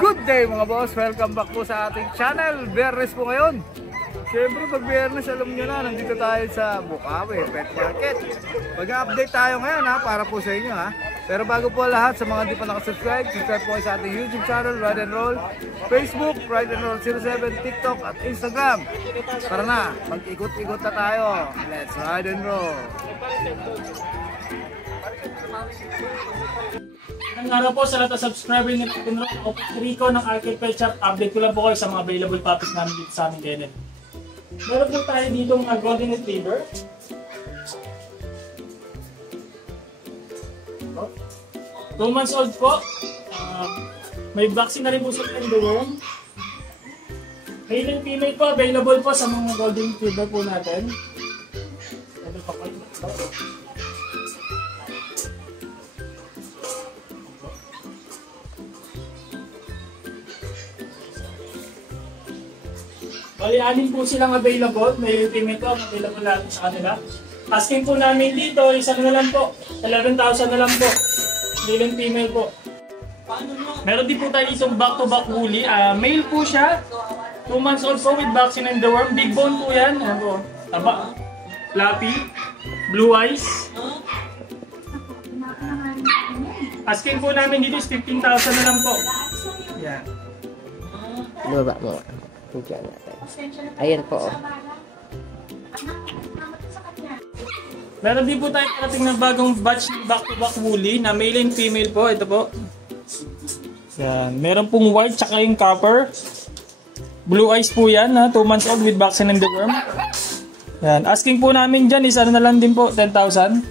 Good day mga boss, welcome back po sa ating channel. Biyernes po ngayon. Siyempre pag Biyernes alam nyo na, nandito tayo sa Bukawi Pet Market. Mag-update tayo ngayon ha, para po sa inyo ha. Pero bago po lahat, sa mga hindi pa nakasubscribe, subscribe po sa ating YouTube channel, Ride and Roll, Facebook, Ride and Roll 07, TikTok at Instagram. Tara na, mag-ikot-ikot na tayo. Let's ride and roll. Ang araw po sa lahat ng subscriber ni Rico ng Arcade Pet Shop. Update ko lang po kayo sa mga available puppies namin dito sa aming kennel. Meron po tayo dito mga Golden Retriever. 2 months old po. May vaccine na rin po sa underworm. Male and female po available po sa mga Golden Retriever po natin. Ito pa po. Bali, 6 po silang available. May female po available natin sa kanila. Asking po namin dito, isa na lang po. 11,000 na lang po. Male and female po. Meron din po tayo isang back-to-back woolly. Male po siya. 2 months old po with vaccine and the worm. Big bone po yan. Ayan po. Taba. Fluffy. Blue eyes. Asking po namin dito is 15,000 na lang po. Yan. Baba mo. Tingnan natin. Ayan po. Meron din po tayo parating na bagong batch back-to-back woolly na male and female po. Ito po. Yan. Meron pong white tsaka yung copper. Blue eyes po yan. 2 months old with vaccine and the worm. Yan. Asking po namin dyan is ano na lang din po. 10,000.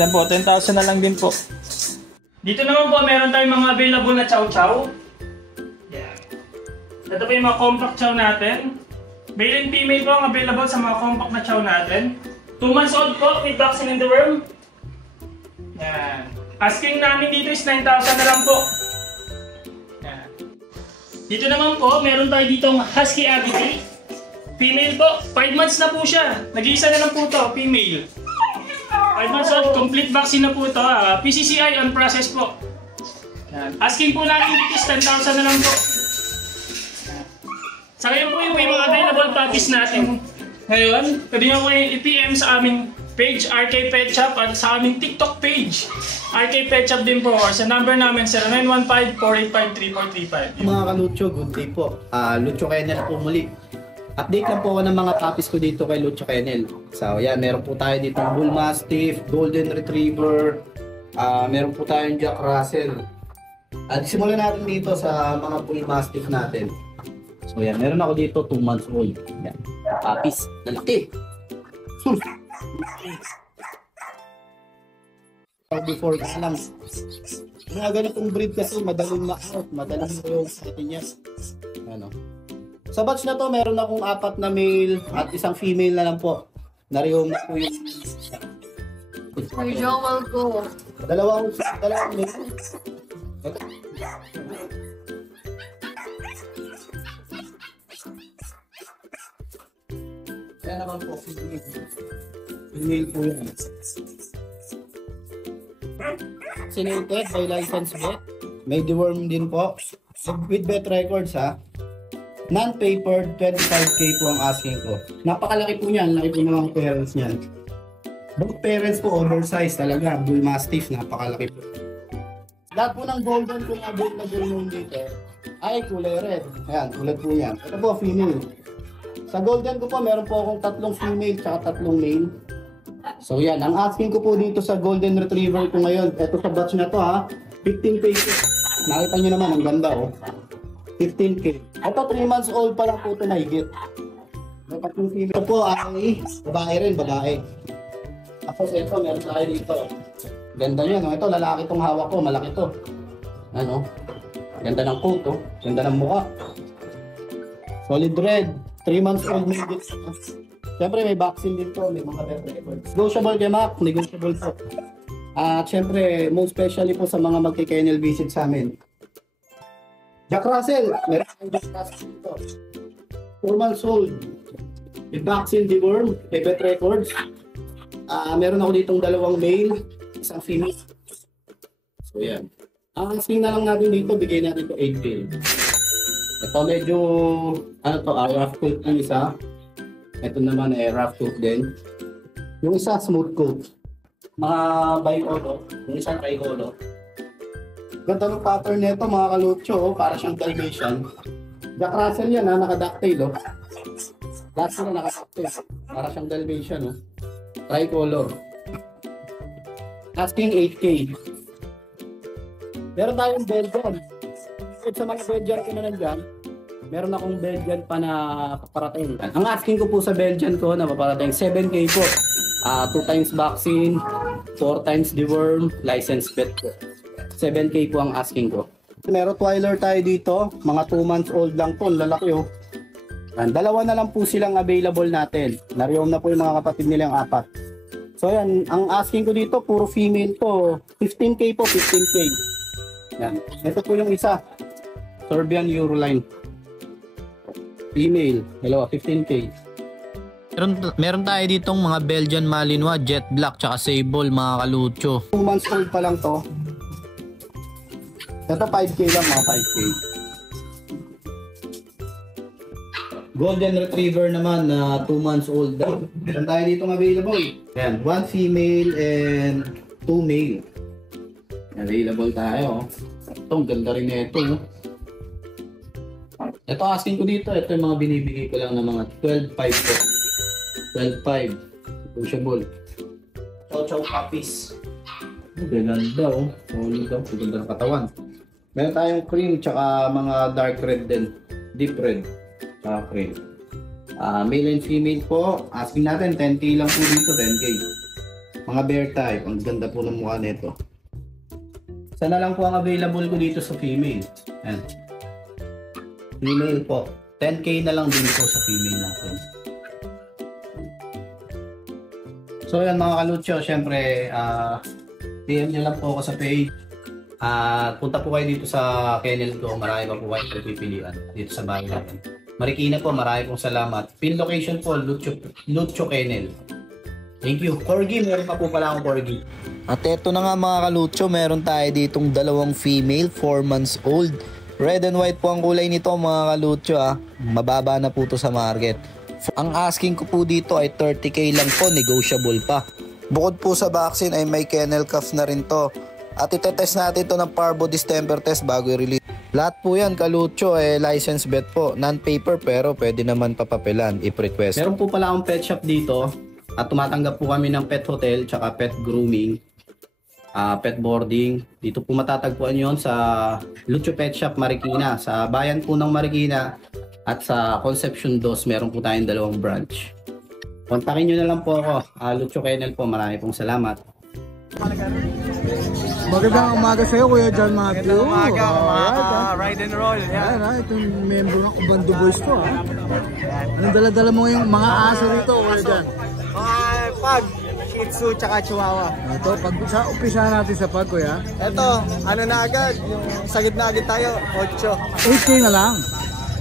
Yan po. 10,000 na lang din po. Dito naman po meron tayong mga available na chow chow. Yan. Ito po yung mga compact chow natin. Male and female po ang available sa mga compact na chow natin. 2 months old po with vaccine and the worm. Yan. Asking namin dito is 9,000 na lang po. Yan. Dito naman po, meron tayo ditong Husky Abity. Female po, 5 months na po siya. Nag-iisa na lang po to, female. 5 months old, complete vaccine na po to. PCCI on process po. Yan. Asking po namin dito is 10,000 na lang po. Sa ngayon po yung may mga available puppies natin. Ngayon, pwede nyo kayo i-PM sa aming page, RK Pet Shop, at sa aming TikTok page, RK Pet Shop din po, or sa number namin, 0915-485-3435. Mga ka-Lucho, good day po. Lucho Kennel po muli. Update lang po ako ng mga puppies ko dito kay Lucho Kennel. So yan, meron po tayo dito Bull Mastiff, Golden Retriever, meron po tayong Jack Russell. At simulan natin dito sa mga Bull Mastiff natin. So yan, meron ako dito 2 months old. Yan, puppies, lalaki. Sus! Before ka lang. Mga ganitong breed kasi madaling ma-out, madaling yung sa atin yan. Ano. Sa batch na to, meron akong 4 na male at isang female na lang po. Narihong na po yung... Sir Joel ko. Dalawang male. Kaya naman po, female po yan. Vaccinated by licensed vet. May deworm din po. With vet records ha. Non-papered, 25k po ang asking ko. Napakalaki po niyan, laki po ng mga parents niyan. Both parents po oversized talaga. Bull Mastiff, napakalaki po. Lahat po ng golden kung available nung dito ay kulay red. Ayan, tulad po yan. Ito po, female. Sa golden ko po, meron po akong 3 female at 3 male. So yan, ang asking ko po dito sa golden retriever ko ngayon, ito sa batch na to ha, 15k. Nakita nyo naman, ang ganda oh. 15k. Ito 3 months old pa lang po ito na higit. Dapat yung female po ay babae rin, babae. Tapos ito, meron tayo dito. Ganda nyo, no? Ito lalaki itong hawak ko, malaki to. Ano? Ganda ng coat oh, ganda ng mukha. Solid red. 3 months old may higit. Siyempre may vaccine din to, may mga records. Negotiable kay Mac, negotiable po. At siyempre, most especially po sa mga magki-kennel visit sa amin. Jack Russell, meron tayong Jack Russell dito. 4 months old. With vaccine, deworm, may vet records. Meron ako ditong 2 male, isang female. So yan. Ang asking na lang natin dito, bigay natin to 8K. Ito medyo, ano to, rough coat yung isa. Ito naman rough coat din. Yung isa, smooth coat. Mga bicolor, yung isa tricolor. Ganda ng pattern nito mga kalutso, para siyang Dalmatian. Jack Russell yan naka-ducktail. Last na naka-ducktail. Para siyang Dalmatian. Tricolor. Asking 8K. Meron tayong Belgian. Sa mga Belgian ko na nandyan, meron akong Belgian pa na paparating. Ang asking ko po sa Belgian ko na paparating 7K po. 2 times vaccine, 4 times deworm, license vet po. 7K po ang asking ko. Meron Twiler tayo dito, mga 2 months old lang po, lalaki oh. Dalawa na lang po silang available natin. Nariyom na po yung mga kapatid nilang 4. So yan, ang asking ko dito, puro female po. 15K po, 15K. Yan. Ito po yung isa. Serbian Euroline. Female, dalawa, 15K. Meron tayo ditong mga Belgian Malinois, Jet Black, tsaka Sable mga kalutso. 2 months old pa lang to. Ito 5K lang, mga 5K. Golden Retriever naman na 2 months old. Meron tayo ditong available. Ayan, 1 female and 2 male. Available tayo. Ito, ang ganda rin na ito. Ito asking ko dito, ito yung mga binibigay ko lang ng mga 12.5 po. 12.5. Negotiable. Chow puppies. Ganda oh. Solid daw. Ganda ng katawan. Meron tayong cream tsaka mga dark red din. Deep red. Tsaka cream. Male and female po. Asking natin 10K lang po dito. 10K. Mga bear type. Ang ganda po ng mukha nito. Sana lang po ang available ko dito sa female. Ayan. Female po. 10K na lang din po sa female natin. So yan mga kalutso, syempre PM nyo lang po ako sa page. Punta po kayo dito sa kennel ko, marami pa po kayo pipilian dito sa bahay natin. Marikina po, marami pong salamat. Pin location po, Lucho Kennel. Thank you. Corgi, meron pa po pala akong Corgi. At eto na nga mga kalutso, meron tayo ditong dalawang female, 4 months old. Red and white po ang kulay nito mga kalutso Mababa na po to sa market. Ang asking ko po dito ay 30K lang po, negotiable pa. Bukod po sa vaccine ay may kennel cuff na rin to. At itetest natin to ng parvo distemper test bago i-release. Lahat po yan kalutso license vet po. Non-paper pero pwede naman papapelan if request. Meron po pala akong pet shop dito. At tumatanggap po kami ng pet hotel tsaka pet grooming. Pet boarding. Dito po matatagpuan yon sa Lucho Pet Shop Marikina. Sa bayan po ng Marikina. At sa Concepcion 2, meron po tayong 2 branch. Kontakin nyo na lang po ako. Lucho Kennel po. Marami pong salamat. Magandang umaga sa iyo, Kuya John Matthew. Magandang umaga, mga ride and roll. Yan, itong membro ng Ubando Boys to. Anong dala-dala mo yung mga aso rito, Kuya John? Pag, Shih Tzu, tsaka Chihuahua. Ito, pag sa umpisa natin sa pag, Kuya. Ito, ano na agad, yung sagid na agad tayo, 8. 8K na lang.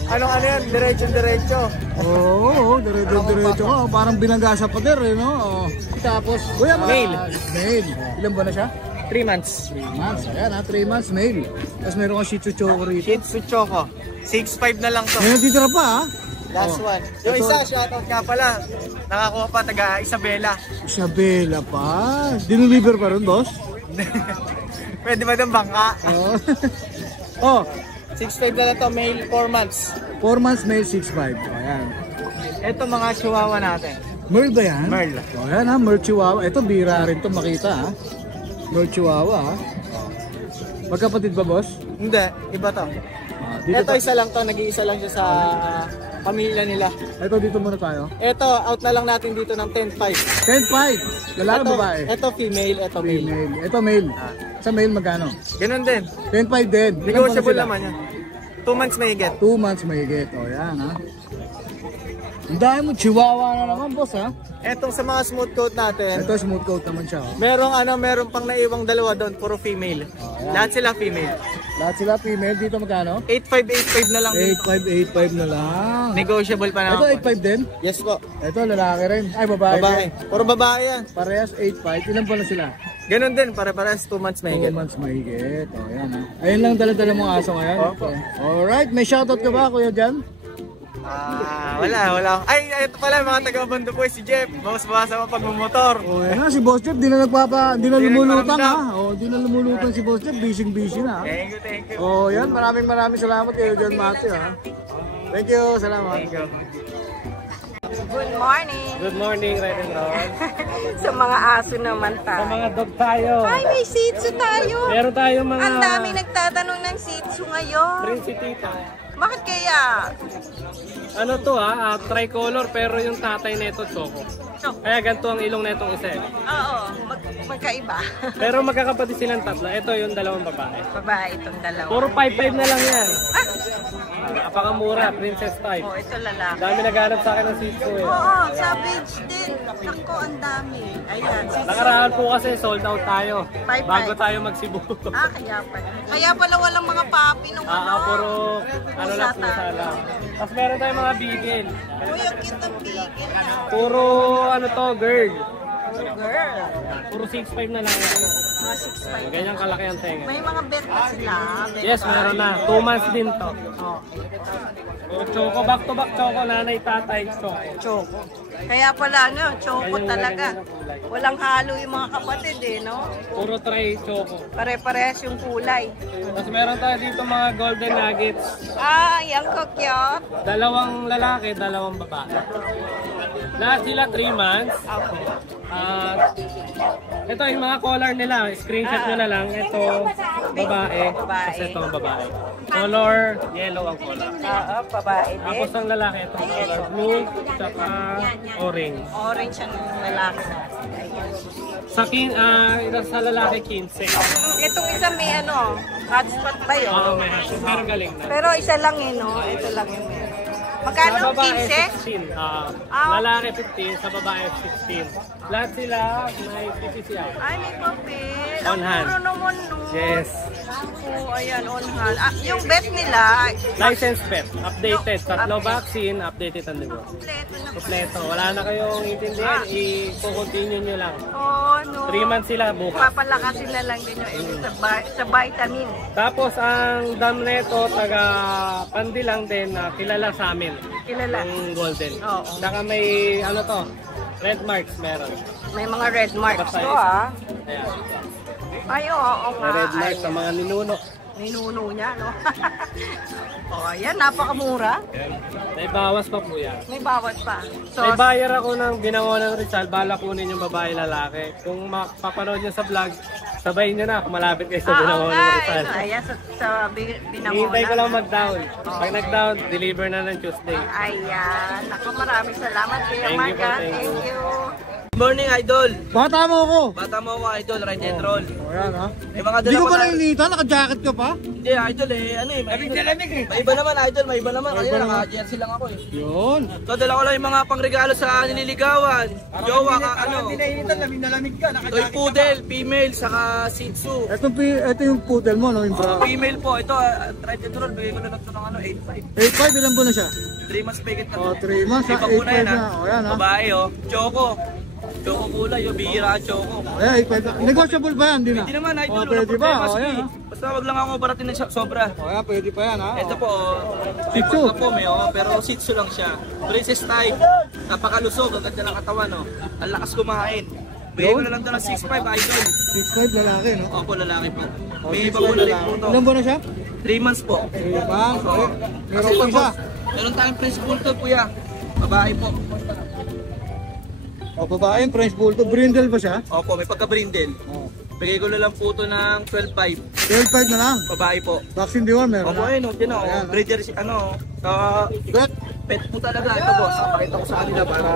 Ano yan, diretso. Oo, diretso ka. Parang binangga sa pader, no? Tapos, Kuya, male. Male. Ilan ba na siya? 3 months. 3 months. Ayan 3 months, male. Tapos meron kang Shih Tzu Choco rito. Shih Tzu Choco. 6'5 na lang to. Ngayon titira pa, Last one. Yung isa, shoutout nga pala. Nakakuha pa taga Isabela. Isabela pa. Dineliver pa rin, boss? Pwede ba ng bangka? Oh. 6'5 na lang to, male, 4 months. 4 months, male, 6'5. Ayan. Ito mga chihuahua natin. Merle ba yan? Merle. O yan Merle Chihuahua. Ito bira rin to makita Merle Chihuahua Magkapatid ba, boss? Hindi, iba to. Ito isa lang to, nag-iisa lang siya sa pamilya nila. Ito dito muna tayo. Ito, out na lang natin dito ng 10.5. 10.5? Lalaki Ito, babae? ito female, ito male. Ito male. Sa male magkano? Ganun din. 10.5 din. Negotiable naman yan. 2 months may higit. 2 months may higit. O yan Ang dahil mo, chihuahua na naman, boss Etong sa mga smooth coat natin. Ito smooth coat naman siya Merong pang naiwang 2 doon, puro female. Lahat sila female. Lahat sila female. Dito magkano? 8585 na lang. 8585 na lang. Negotiable pa Ito naman. 85 din? Yes po. Ito lalaki rin. Ay, babae. Babae. din. Puro babae yan. Parehas 85. Ilan pa na sila? Ganun din, pare-parehas 2 months 2 mahigit. months mahigit. O, yan ha. Ayun lang dala-dala mong aso ngayon. Opo. Alright, may shoutout ka ba kuya dyan? Wala. Ay, ito pala mga taga-Bando po, si Jeff. Bawas-bawasan mo pag mumotor. O, yan ha. Si Boss Jeff, di na lumulutang nagparamdam. ha. O, di na lumulutang si Boss Jeff. Busy na ha. Thank you. O, yan. Maraming salamat kayo dyan, Matthew ha. Thank you. Salamat. Thank you. Good morning! Good morning, Red and Roll. Sa mga aso naman tayo. Mga dog tayo. Ay, may Shih Tzu tayo! Meron tayo mga Ang dami nagtatanong ng Shih Tzu ngayon. Prinsipita. Bakit kaya? Ano to tricolor pero yung tatay nito choco. Kaya ganito ang ilong netong isa. Oo, magkaiba. Pero magkakapatid silang tatlo. Ito yung dalawang babae. Babae itong dalawa. Puro 5'5 na lang yan. Napakamura, princess type. Oh, ito lalaki. Dami naghanap sa akin ng Shih Tzu eh. Oo, savage din. Naku, ang dami. Ayan, Shih Tzu. Nakaraan po kasi sold out tayo. 5'5". Bago tayo magsibo. Kaya pala. Kaya pala walang mga papi nung Puro ano lang, pusa lang. Tapos meron tayong mga bigel. Uy, ang cute ng bigil na. Puro ano to, girl. Girl. Puro 6'5 na lang yan. Mga 6'5". Ganyan kalaki ang tenga. May mga bet na sila. Bet Yes, pa. meron na. 2 months din to. Oh. Puro choco, back to back choco, nanay, tatay, choco. Choco. Kaya pala choco talaga. Walang halo yung mga kapatid no? Puro tray choco. Pare-parehas yung kulay. Tapos meron tayo dito mga golden nuggets. Yung cute. 2 lalaki, 2 babae. Lahat sila 3 months. Ito yung mga color nila. Screenshot nyo na lang. Ito, babae. Tapos ito ang babae. Color, yellow ang color. Babae din. Tapos ang lalaki, ito color blue, tsaka orange. Orange ang lalaki natin. Ayan. Sa lalaki, 15. Itong isa may hotspot ba yun? Oo, may hashtag. Pero galing na. Pero isa lang no? Ito lang yung meron. Magkano? Sa babae, 15? 16. Lalaki, 15. Sa babae, 16. Lahat sila may PPCI. Ay, may papel. On hand. Ang naman no. Yes. Oo, ayan, on hand. Yung bet nila, License pet. Updated. 3 vaccine. Updated ang diba? kompleto na. Kompleto. Wala na kayong intindihan. I-continue nyo lang. Oh, no. 3 months sila bukas. Papalakasin na lang din yung sa vitamin. Tapos ang dam neto, taga Pandi lang din na kilala sa amin. Kilala. Yung golden. Oo. Saka may red marks meron. May mga red marks to Ayan. Ay, oo nga. May red marks sa mga ninuno. Ninuno niya, no? Ayan, napakamura. May bawas pa po yan. May bawat pa. So, May bayar ako ng Binangonan Rizal, bala kunin yung babae lalaki. Kung mapapanood nyo sa vlog, sabayin nyo na kung malapit kayo sa Binangonan Rizal. Ayan, sa Binangonan. Hintay ko lang mag-down. Pag nag-down, deliver na ng Tuesday. Ayan. Ako, maraming salamat kayo, Thank you Mark. po, thank Thank you. Morning, Idol! Bata mo ako. Bata mo ako, Idol, ride and roll. Ayan ha. May mga Hindi dala ko ko pa na... nainita, naka-jacket ka pa. Hindi, Idol may iba naman, Idol, may iba naman. Kanina, naka-jersey lang ako eh. Yun. So, dala ko lang yung mga pangregalo sa nililigawan. Jowa ka, toy poodle, female, saka Shih Tzu. Ito yung poodle mo, no? Yung Female po, ito, ride and roll, bigay ko na lang ito ng 8.5, 8.5. ilan po na siya? 3 months pagkat na. 3 months, May panguna 8.5 yan, na. O, yan ha. Babae, Choco. Choco kulay, bihira ang Choco. Ayan, 8.5 na. Negotiable ba yan? Hindi na? Hindi naman, Idol, O, pwede ba? O, yan ha. Basta wag lang ako parating ng sobra. O, yan, pwede pa yan ha. Ito po, Shih Tzu. ito po pero Shih Tzu lang siya. Princess type, napakalusog, ang ganda ng katawan, ang lakas kumain. Bigay ko na lang ito ng 6'5", Idol. 6.5 lalaki, no? Opo, lalaki po. O, May 6.5 bago na rin lalaki. po ito. Ilan buwan na siya? 3 months po. 3 months, okay. Meron Kasi pa isa. meron tayong Prince Bulldog, kuya. Babae po. O, babae, French Bulldog. Brindle ba siya? Opo, may pagka-brindle. O. Bigay ko na lang po ito ng 12'5". 12.5 na lang. Babae po. Vaccine deworm, meron Opo, na. ayun, dyan o. Ayan, Breeder, sa Bet. pet po talaga. Ito po, pakita ko sa kanila para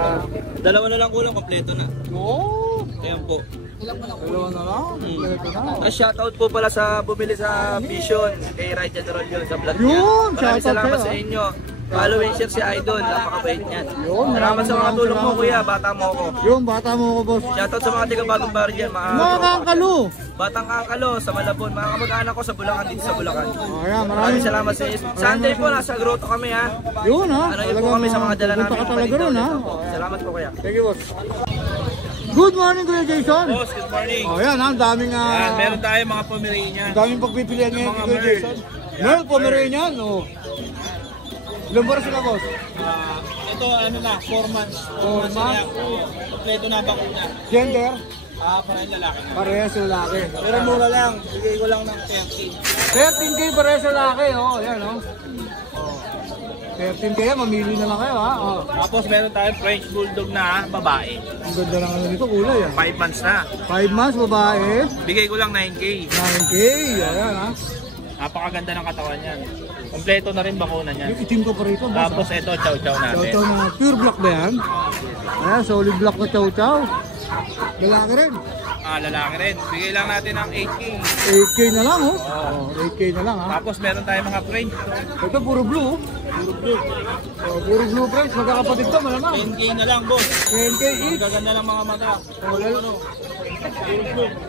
dalawa na lang kulang, kompleto na. Oo. Ayan po. Dalawa na lang. Kompleto na. Shoutout po pala sa bumili sa Vision kay Ride and Roll yun sa vlog niya. Yun, Maraming shoutout salamat kayo, sa inyo. Follow and share si Idol. Napakabait niyan. Yun, Salamat sa mga tulong mo, kuya. Bata mo ako. Yung bata mo ko, boss. Shoutout sa mga taga-bagong bar dyan. Mga Kangkalo. Batang Kangkalo sa Malabon. Mga kamag-anak ko sa Bulacan dito sa Bulacan. Ayan, Maraming salamat sa inyo. Sunday po, nasa grotto kami ha. Yun ha. Ano yun po kami sa mga dala namin. Punta ka talaga ron ha. Salamat po kuya. Thank you, boss. Good morning, Kuya Jason. Boss, good morning. Oh, yan ha. Ang daming Meron tayo mga Pomeranian. daming pagpipilian ngayon, Mga Kuya Merl. Jason. Merl, Pomeranian. Oh. Ilang oras sila, boss? Ito ano na, 4 months. 4 months. Kompleto na bakuna. Gender? Parang lalaki. Parehas lalaki. Pero mura lang, bigay ko lang ng 30. 13K parehas lalaki. Oh, yan oh. 13K yan, mamili na lang kayo ha. Oh. Tapos meron tayong French Bulldog na babae. Ang ganda ng ano nito, kulay ah. 5 months na. 5 months, babae. Bigay ko lang 9K. 9K, ayan ha. Napakaganda ng katawan yan. Kompleto na rin bakuna niyan. Yung itim ko pa rito, boss. Tapos ito, chow-chow natin. Chow-chow na pure black ba yan? Ayan, solid black na chow-chow. Lalaki rin. Lalaki rin. Bigay lang natin ng 8K. 8K na lang oh. Oh, 8K na lang ha. Tapos meron tayong mga French. Ito puro blue. Puro blue. Oh, puro blue friends, magkakapatid to malamang. 10K na lang, boss. 10K each. Gaganda ng mga mata.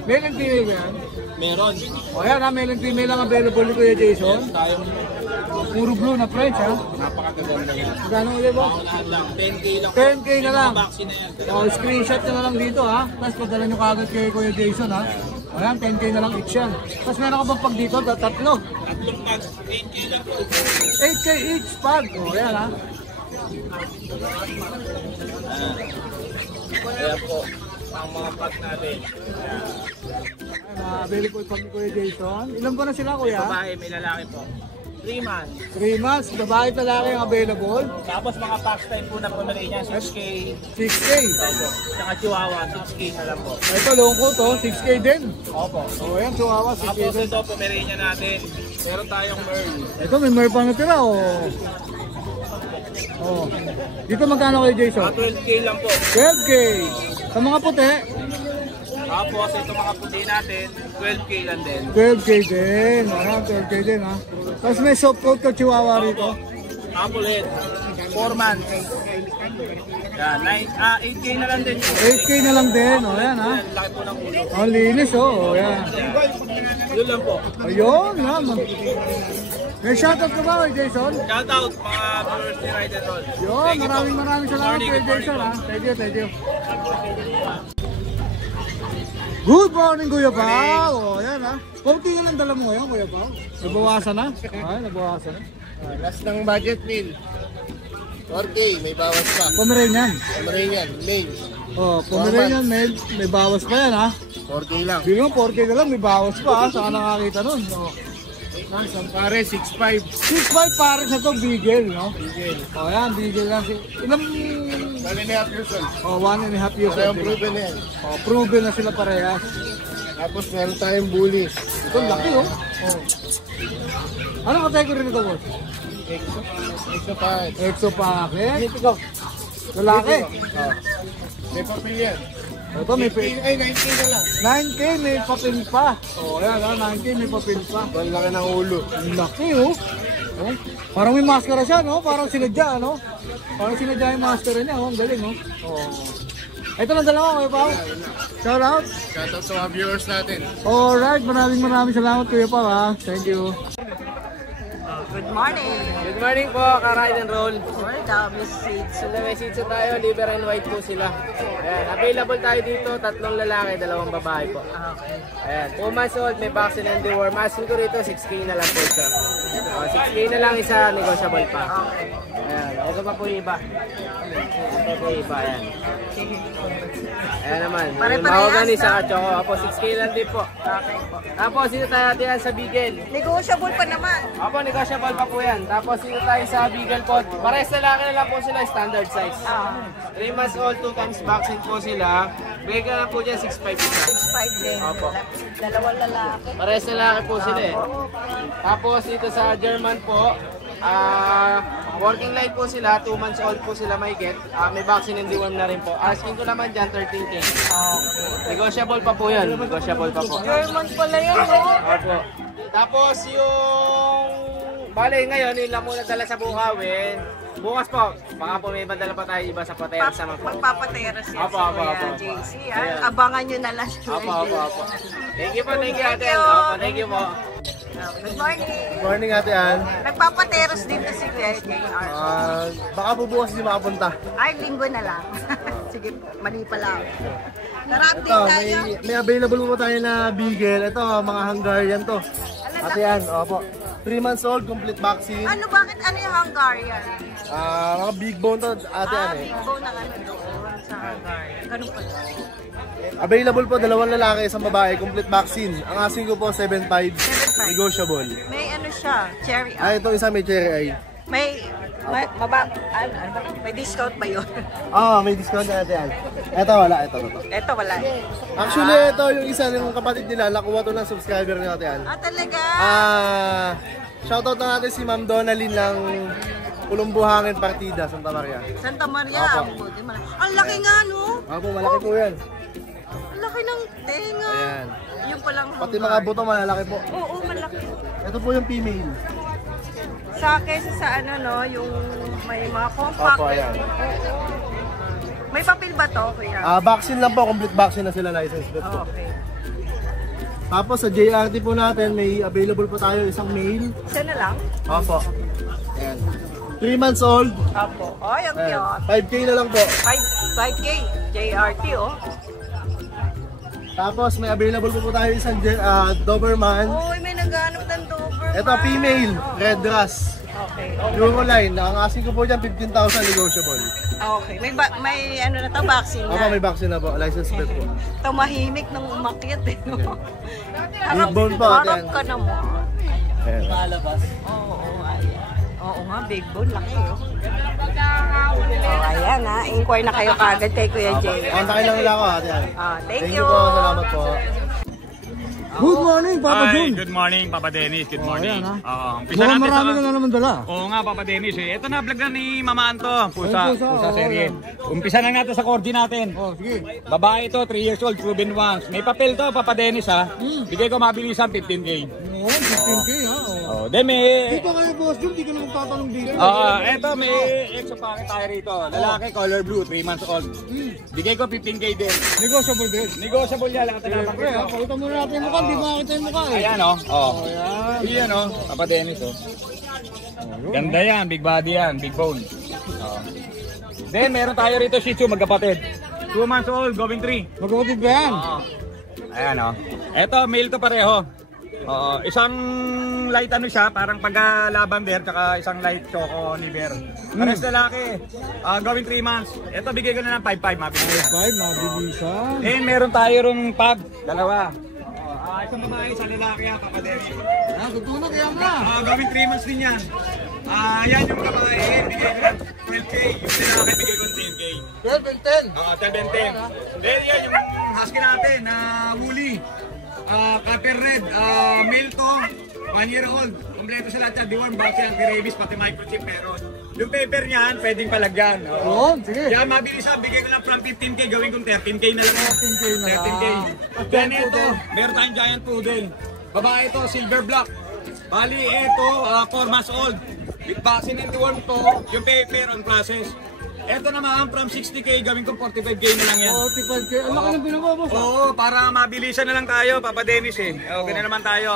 Male and female ba yan? Meron. O yan ha, male and female lang available ni Kuya Jason. Tayong Puro blue na French ha. napakaganda yan. Magkano ulit boss? Lahat lang. 10K lang. 10K na lang. Vaccine na yan. O, screenshot nyo na lang dito ha. Tapos padala nyo kagad kay Kuya Jason ha. Ayan, 10K na lang each yan. Tapos meron ka bang pag dito? Tatlo. Tatlong pag 8K lang. 8K each pag. O, ayan ha. Kaya po, ang mga pag natin. Ayan, available pag ni Kuya Jason. Ilan ba na sila Kuya? Babae, may lalaki po. 3 months. 3 months. Babae at lalaki ang available. Tapos mga packs type po na Pomeranian, 6K. 6K. Opo. Saka Chihuahua, 6K na lang po. Ito, longko to. 6K din. Opo. O, ayan, chihuahua. 6K Tapos din. ito, Pomeranian natin. Meron tayong Merl. Ito, may mer pa natira o. Oh. Dito magkano kay Jason? 12K lang po. 12K. Sa mga puti, Tapos ito mga puti natin, 12K lang din. 12K din. Ayan, 12K din ha. Tapos may soft coat ka chihuahua rito. Apple head, 4 months. Yan, 8K na lang din. 8K na lang din. O, ayan ha. Laki po ng ulo. Ang linis o. Oh. Ayan. Yun lang po. Ayun ha. May shoutout ka ba kay Jason? Shoutout mga viewers ni Ride and Roll. Yun, maraming salamat kay Jason ha. Thank you, thank you. Good morning, Kuya Pao. O, ayan ha. Kunti lang dala mo ngayon, Kuya Pao. Nabawasan na. Ay, nabawasan na. Last ng budget meal. 4K, may bawas pa. Pomeranian. Pomeranian, male. Oh, Pomeranian male, may bawas pa yan ha. 4K lang. Bili mo 4K na lang, may bawas pa ha. Saan ka nakakita nun? Oh. Isang pare, 6'5". 6'5 pares na to, Beagle, no? Bigel. Oh, yan, Beagle lang. Ilang... 1.5 years old. Oh, 1.5 years Parehong old. proven na yan. Oh, proven na sila parehas. Tapos meron tayong bullies. Ito, laki oh. Oh. Anong category nito, boss? Exo pa. Exo packet. Lalaki. May papel yan. Ito, may 9K na lang. 9K, may papel pa. Oh, yan, 9K, may papel pa. Ang laki ng ulo. Ang laki oh. Oh. Parang may maskara siya, no? Parang sinadya, no? Parang sinadya yung maskara niya, oh. Ang galing, no? Oh. Ito lang dalawa, Kuya Pao. Shout out. Shoutout sa mga viewers natin. Alright, maraming salamat, Kuya Pao, ha. Thank you. Good morning. Good morning po, ka-Ride and Roll. We're dami seats. Sila may seats tayo, liver and white po sila. Ayan, available tayo dito, 3 lalaki, 2 babae po. Okay. Ayan, 2 months old, may vaccine and deworm. Masin ko rito, 6K na lang po ito. 6K na lang isa, negotiable pa. Ayan, ito pa po yung iba. Ito po yung iba, ayan. Ayan naman, mahogany sa choco. Apo, 6K lang din po. Okay po. Tapos, dito tayo natin sa Beagle. Negotiable pa naman. Apo, negotiable pa po yan. Tapos, dito tayo sa Beagle po. Pares lalaki na lang po sila, standard size. 3 months old, 2 times vaccine po sila. Bigay ka lang po dyan, 6'5 isa. 6'5 din. Opo. Dalawang lalaki. Pares lalaki po sila eh. Tapos, dito sa German po, working light po sila, 2 months old po sila may get. May vaccine and deworm na rin po. Asking ko naman dyan, 13K. Negotiable pa po yan. Negotiable pa po. German pala yan, no? Opo. Tapos yung Bale, ngayon, yun lang muna dala sa Bukawin. Bukas po, baka po may madala pa tayo iba sa Pateras naman po. Magpapateras yan Apo, si apo, Kuya apo. JC. Ayan. Abangan nyo na lang. Apo. Thank you po, ate. Thank you. Opo, thank you po. Good morning. Morning, Ate Ann. Nagpapateras dito si Kuya JR. Baka po bukas hindi makapunta. Ay, linggo na lang. Sige po, mali pa lang. Tara-update Ito, tayo. may available po tayo na Beagle. Ito, mga Hungarian to. Ate Ann, opo. 3 months old, complete vaccine. Ano, bakit ano yung Hungarian? Mga big bone to, Ate Ann eh. Big bone na ano doon sa Hungarian. Ganun pala. Available po, 2 lalaki, 1 babae, complete vaccine. Ang asking ko po, 7.5. 7.5. Negotiable. May ano siya, cherry Ito isa may cherry eye. May may discount ba yun? May discount na Ate Ann. Ito wala, ito. Eto wala. Actually, ito yung isa ng kapatid nila, nakuha to ng subscriber ni Ate Ann. Talaga? Shoutout na natin si Ma'am Donalyn ng Pulumbuhangin Partida, Santa Maria. Santa Maria. Opo. Ang laki nga, no? Opo, malaki po yan. Ang laki ng tenga. Ayan. Yung palang Pati mga buto malalaki po. Oo, malaki. Ito po yung female. Sa kesa sa ano, no, yung may mga compact. Opo, ayan. May papel ba to, kuya? Vaccine lang po, complete vaccine na sila, license plate po. Okay. Tapos sa JRT po natin, may available po tayo isang male. Isa na lang? Opo. Ayan. 3 months old. Opo. Ay, ang Ayan. cute. 5K na lang po. 5K. JRT, oh. Tapos may available po tayo isang Doberman. Uy, may naghanap ng Doberman. Ito female, red ras. Okay. Euroline, ang asking ko po dyan 15,000 negotiable. Okay. May ano na to, vaccine na. Opo, may vaccine na po, license plate po. Tumahimik ng umakyat eh. No? Big bone po, harap ayan. ka na mo. Ayan. Oo, ayan. Oo nga, big bone. Laki oh. Ayan ha. Inquire na kayo kagad kay Kuya Jay. Kontakin lang nila ako, Ate Ann. Thank Thank you. you po, salamat po. Good morning, Papa Hi, Jun. good morning, Papa Dennis. Good morning. Ayan, Umpisa Mukhang natin marami ka na naman dala. Oo nga, Papa Dennis. Ito na, vlog na ni Mama Anto. Pusa oo, serye. Umpisa na natin sa corgi natin. Sige. Babae ito, 3 years old, proven once. May papel to, Papa Dennis ha. Bigay ko mabilisan, 15K. 15K ha. Oh, then may... Dito kayo, boss Jun, di ka na magtatanong dito. Ito, may exo packet tayo rito. Lalaki, color blue, 3 months old. Bigay ko 15K din. Negotiable din. Negotiable yan, lahat na Siyempre, pakita muna natin yung mukha, di makakita yung mukha eh. Ayan o. Ayan o. Papa Dennis o. Ganda yan. Big body yan. Big bone. Then meron tayo rito Shih Tzu magkapatid. 2 months old. Going 3. Magkakatid ba yan? Ayan o. Eto male to pareho. Isang light ano siya. Parang pagka-laban bear. Tsaka isang light choco ni bear. Pares lalaki. Going 3 months. Eto bigay ko na ng 5-5. Mabilis. 5, mabilisan. Then meron tayo rong pug. Dalawa. Isang babae, isang lalaki ha, Papa Dennis. Totoo na kaya nga. Gawin 3 months din yan. Yan yung babae, bigay ko ng 12K. Yung lalaki, bigay ko ng 10K. 12 and 10. 12 and 10. Then yan yung husky natin, woolly. Copper red, male to, 1 year old. Kompleto sa lahat yan, deworm, vaccine, anti-rabies, pati microchip meron. Yung paper niyan, pwedeng palagyan. Sige. Yan, mabilis ha, bigay ko lang from 15K, gawin kong 13K na lang. 13K na lang. 13K. Then ito, meron tayong giant poodle. Babae ito, silver black. Bali, ito, 4 months old. With vaccine and deworm to, yung paper on process. Ito naman, from 60K, gawin kong 45K na lang yan. 45K. Ang laki ng binaba, boss. Oo, para mabilisan na lang tayo, Papa Dennis eh. Ganun naman tayo.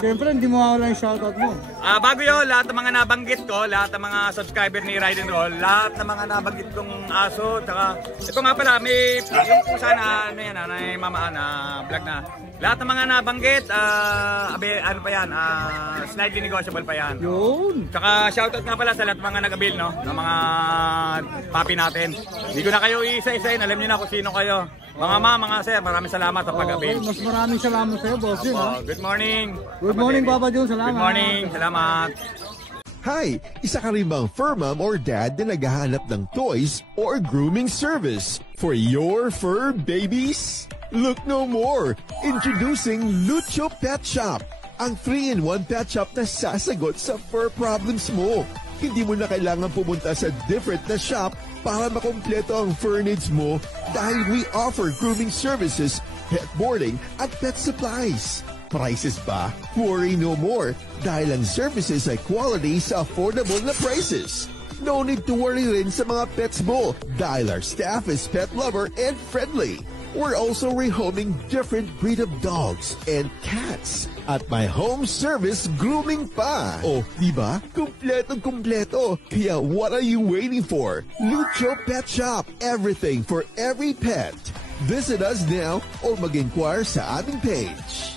Siyempre, hindi mo mawala yung shoutout mo. Bago yun, lahat ng mga nabanggit ko, lahat ng mga subscriber ni Ride and Roll, lahat ng mga nabanggit kong aso, tsaka ito nga pala, may yung kung sana, ano yan, Mama Ana, vlog na. Lahat ng mga nabanggit, ano pa yan, slightly negotiable pa yan. Yun. Tsaka shoutout nga pala sa lahat ng mga nag-avail, no? Ng mga papi natin. Hindi ko na kayo isa-isain, alam niyo na kung sino kayo. Mga mga sir, maraming salamat sa pag-avail. Mas maraming salamat sa iyo, boss Jun. Good morning. Good morning, Papa Jun. Salamat. Good morning. Salamat. Hi! Isa ka rin bang fur mom or dad na naghahanap ng toys or grooming service for your fur babies? Look no more! Introducing Lucho Pet Shop, ang 3-in-1 pet shop na sasagot sa fur problems mo. Hindi mo na kailangan pumunta sa different na shop para makompleto ang fur needs mo dahil we offer grooming services, pet boarding at pet supplies. prices ba? Worry no more dahil ang services ay quality sa affordable na prices. No need to worry rin sa mga pets mo dahil our staff is pet lover and friendly. We're also rehoming different breed of dogs and cats at my home service grooming pa. Oh, diba? Kumpletong-kumpleto. Kaya what are you waiting for? Lucho Pet Shop. Everything for every pet. Visit us now or mag-inquire sa aming page.